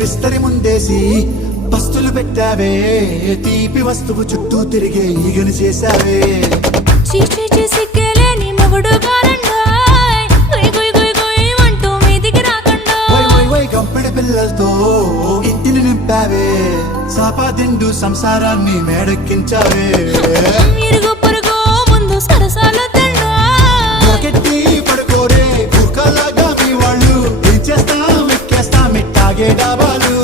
విస్తరి ముందేసి పస్తులు పెట్టావే తీపి వస్తువు చుట్టూ తిరిగే ఈగను చేశావే చీచి సిగ్గలేని మొగుడు గారండోయ్ గుయ్ గుయ్ గుయ్ గుయ్ అంటూ మీదికి రాకండోయ్ వై వై వై గంపెడి పిల్లలతో ఇంటిని నింపావే సాపాదిండు సంసారాన్ని మేడెక్కించావే ఇరుగు పొరుగు ముందు సరసాలొద్దండోయ్ గట్టి పడుకోరే కుక్కలాగా మీ వాళ్ళు ఏం చేస్తాం ఎక్కేస్తాం ఇట్టాగే డాబాలు